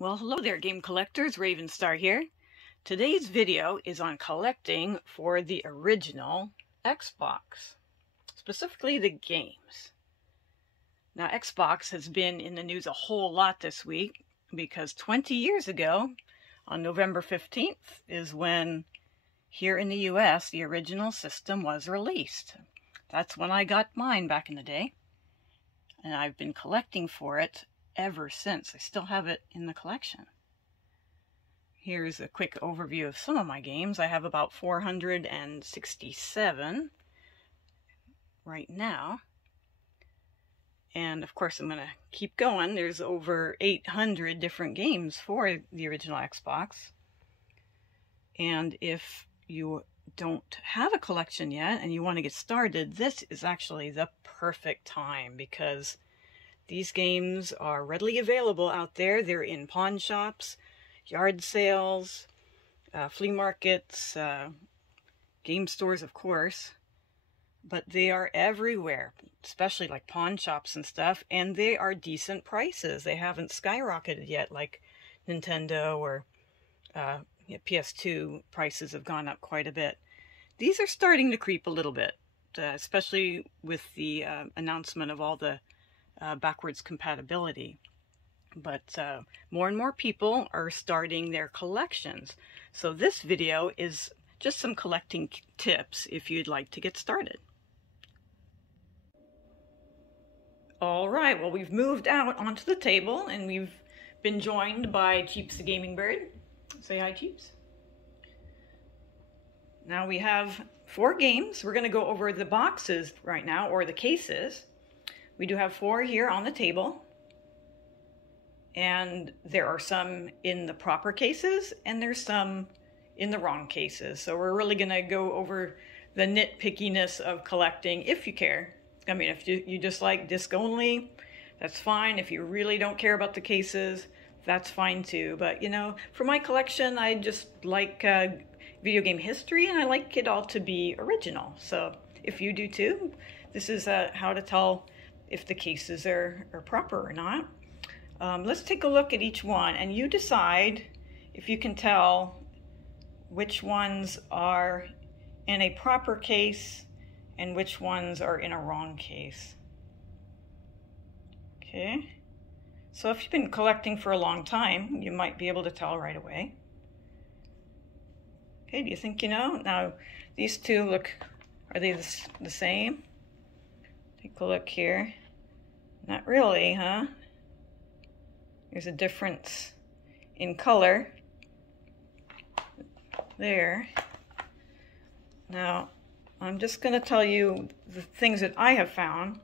Well, hello there, game collectors. Ravenstar here. Today's video is on collecting for the original Xbox, specifically the games. Now, Xbox has been in the news a whole lot this week because 20 years ago, on November 15th, is when here in the US the original system was released. That's when I got mine back in the day, and I've been collecting for it ever since. I still have it in the collection. Here's a quick overview of some of my games. I have about 467 right now. And of course I'm going to keep going. There's over 800 different games for the original Xbox. And if you don't have a collection yet and you want to get started, this is actually the perfect time because these games are readily available out there. They're in pawn shops, yard sales, flea markets, game stores, of course. But they are everywhere, especially like pawn shops and stuff, and they are decent prices. They haven't skyrocketed yet like Nintendo or PS2 prices have gone up quite a bit. These are starting to creep a little bit, especially with the announcement of all the backwards compatibility. But more and more people are starting their collections. So this video is just some collecting tips if you'd like to get started. All right, well, we've moved out onto the table and we've been joined by Cheeps the Gaming Bird. Say hi, Cheeps. Now we have 4 games. We're going to go over the boxes right now, or the cases. We do have 4 here on the table, and there are some in the proper cases and there's some in the wrong cases. So we're really going to go over the nitpickiness of collecting if you care. I mean, if you just like disc only, that's fine. If you really don't care about the cases, that's fine too. But you know, for my collection, I just like video game history and I like it all to be original. So if you do too, this is how to tell if the cases are proper or not. Let's take a look at each one and you decide if you can tell which ones are in a proper case and which ones are in a wrong case. Okay, so if you've been collecting for a long time, you might be able to tell right away. Okay, do you think you know? Now, these two look, are they the same? Take a look here. Not really, huh? There's a difference in color there. Now, I'm just going to tell you the things that I have found.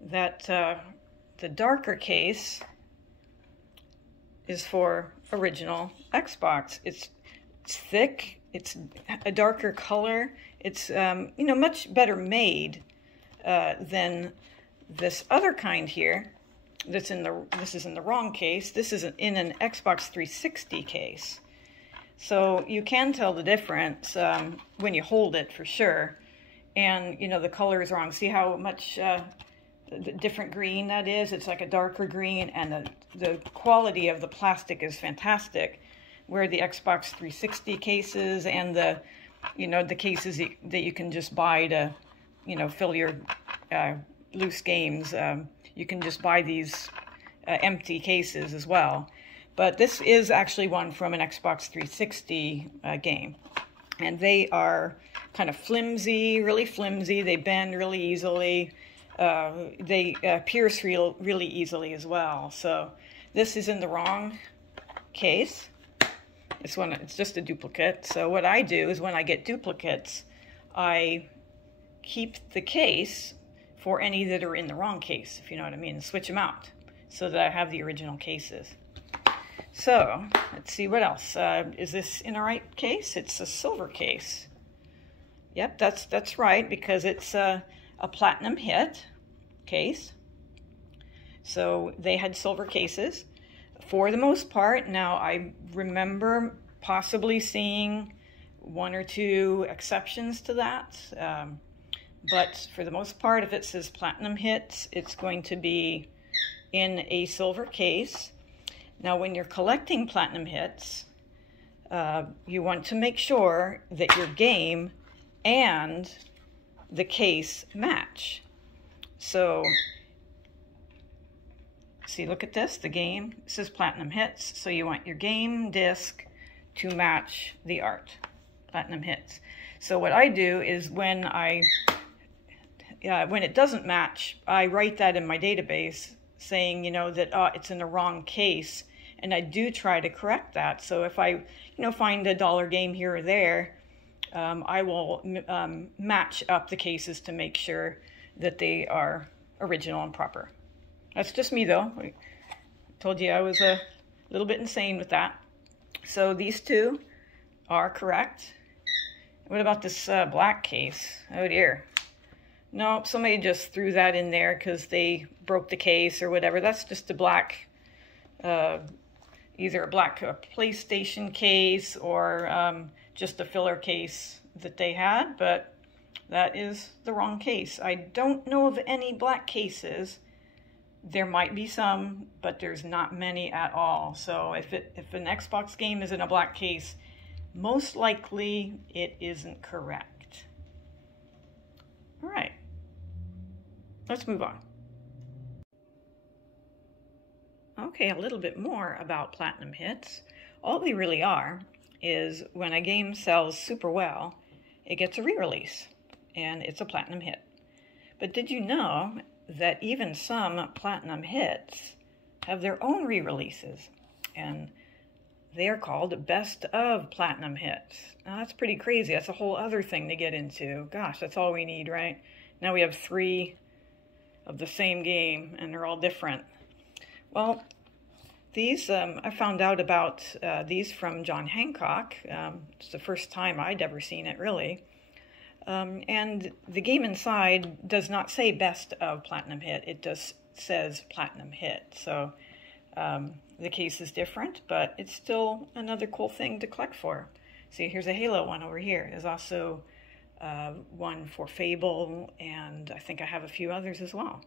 That the darker case is for original Xbox. It's thick. It's a darker color. It's you know, much better made than this other kind here. This is in the wrong case. This is in an Xbox 360 case. So you can tell the difference when you hold it for sure. And you know, the color is wrong. See how much different green that is? It's like a darker green, and the quality of the plastic is fantastic. Where the Xbox 360 cases and the cases that you can just buy to, you know, fill your loose games, you can just buy these empty cases as well. But this is actually one from an Xbox 360 game. And they are kind of flimsy, really flimsy. They bend really easily. They pierce really easily as well. So this is in the wrong case. This one, it's just a duplicate. So what I do is when I get duplicates, I keep the case for any that are in the wrong case, if you know what I mean, and switch them out so that I have the original cases. So let's see what else. Is this in the right case? It's a silver case. Yep, that's right, because it's a platinum hit case. So they had silver cases for the most part. Now I remember possibly seeing 1 or 2 exceptions to that. But for the most part, if it says platinum hits, it's going to be in a silver case. Now, when you're collecting platinum hits, you want to make sure that your game and the case match. So, see, look at this, the game, this is platinum hits, so you want your game disc to match the art, platinum hits. So what I do is when it doesn't match, I write that in my database saying, that it's in the wrong case, and I do try to correct that. So if I, find a dollar game here or there, I will match up the cases to make sure that they are original and proper. That's just me, though. I told you I was a little bit insane with that. So these two are correct. What about this black case? Oh dear. No, somebody just threw that in there because they broke the case or whatever. That's just a black, either a black PlayStation case or just a filler case that they had, but that is the wrong case. I don't know of any black cases. There might be some, but there's not many at all. So if an Xbox game is in a black case, most likely it isn't correct. All right, let's move on. Okay, a little bit more about platinum hits. All they really are is when a game sells super well, it gets a re-release, and it's a platinum hit. But did you know that even some platinum hits have their own re-releases, and they are called best of platinum hits? Now that's pretty crazy. That's a whole other thing to get into. Gosh, that's all we need, right? Now we have 3 of the same game, and they're all different. Well, these, I found out about these from John Hancock. It's the first time I'd ever seen it, really. And the game inside does not say best of platinum hit. It just says platinum hit. So the case is different, but it's still another cool thing to collect for. See, here's a Halo one over here. There's also one for Fable, and I think I have a few others as well.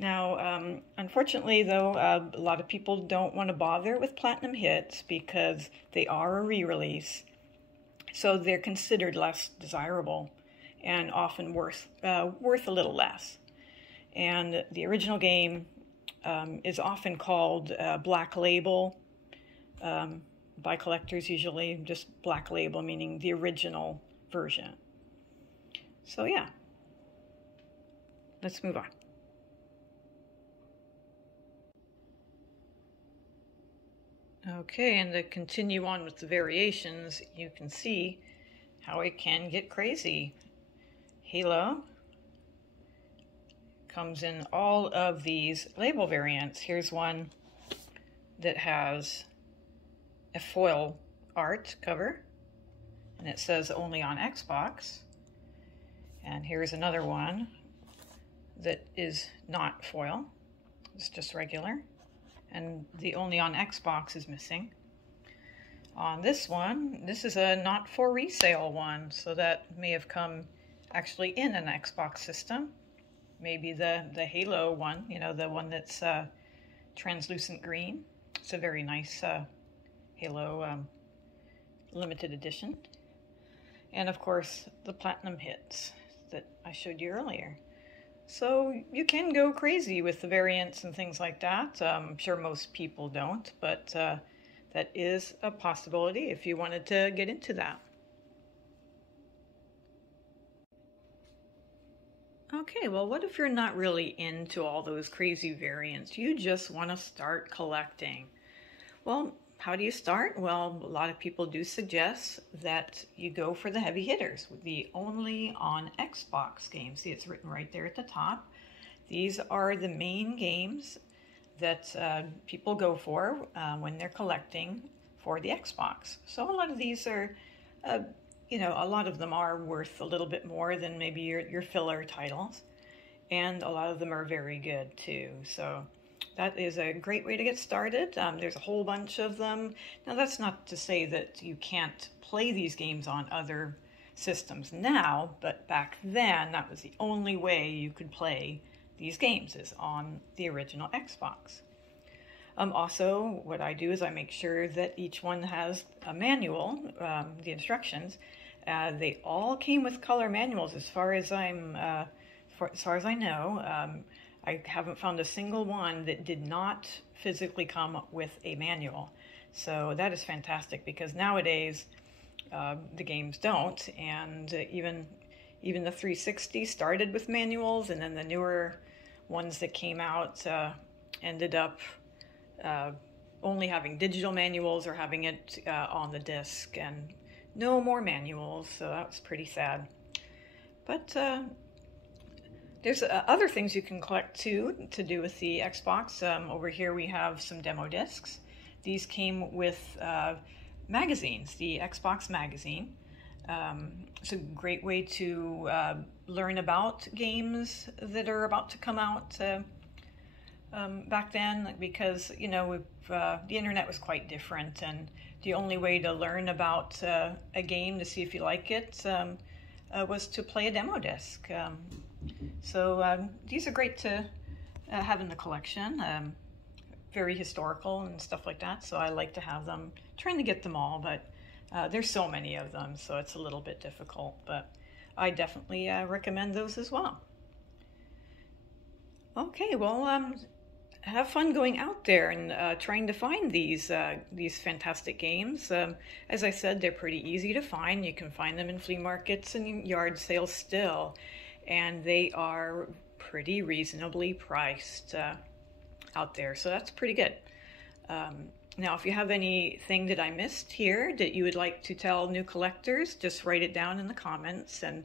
Now, unfortunately, though, a lot of people don't want to bother with platinum hits because they are a re-release. So they're considered less desirable and often worth a little less. And the original game is often called Black Label by collectors, usually just Black Label, meaning the original version. So yeah, let's move on. Okay, and to continue on with the variations, you can see how it can get crazy. Halo comes in all of these label variants. Here's one that has a foil art cover, and it says only on Xbox. And here's another one that is not foil, it's just regular. And the only on Xbox is missing. On this one, this is a not for resale one, so that may have come actually in an Xbox system. Maybe the Halo one, the one that's translucent green. It's a very nice Halo limited edition. And of course, the platinum hits that I showed you earlier. So you can go crazy with the variants and things like that. I'm sure most people don't, but that is a possibility if you wanted to get into that. Okay, well, what if you're not really into all those crazy variants? You just want to start collecting. Well, how do you start? Well, a lot of people do suggest that you go for the heavy hitters, the only on Xbox games. See, it's written right there at the top. These are the main games that people go for when they're collecting for the Xbox. So a lot of these are, a lot of them are worth a little bit more than maybe your filler titles. And a lot of them are very good too. So that is a great way to get started. There's a whole bunch of them. Now, that's not to say that you can't play these games on other systems now, but back then, that was the only way you could play these games, is on the original Xbox. Also, what I do is I make sure that each one has a manual, the instructions. They all came with color manuals, as far as I know. I haven't found a single one that did not physically come with a manual. So that is fantastic, because nowadays the games don't, and even the 360 started with manuals, and then the newer ones that came out ended up only having digital manuals or having it on the disc, and no more manuals, so that was pretty sad. But there's other things you can collect too to do with the Xbox. Over here we have some demo discs. These came with magazines, the Xbox magazine. It's a great way to learn about games that are about to come out back then, because the internet was quite different, and the only way to learn about a game to see if you like it was to play a demo disc. So these are great to have in the collection. Very historical and stuff like that, so I like to have them. Trying to get them all, but there's so many of them, so it's a little bit difficult, but I definitely recommend those as well. Okay, well, have fun going out there and trying to find these fantastic games. As I said, they're pretty easy to find. You can find them in flea markets and yard sales still, and they are pretty reasonably priced out there, so that's pretty good. Now, if you have anything that I missed here that you would like to tell new collectors, just write it down in the comments, and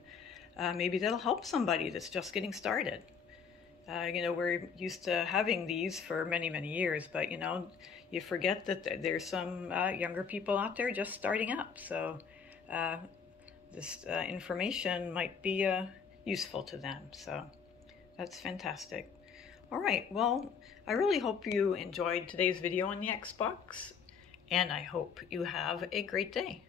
maybe that'll help somebody that's just getting started. We're used to having these for many, many years, but you forget that there's some younger people out there just starting up. So this information might be useful to them. So that's fantastic. All right, well, I really hope you enjoyed today's video on the Xbox, and I hope you have a great day.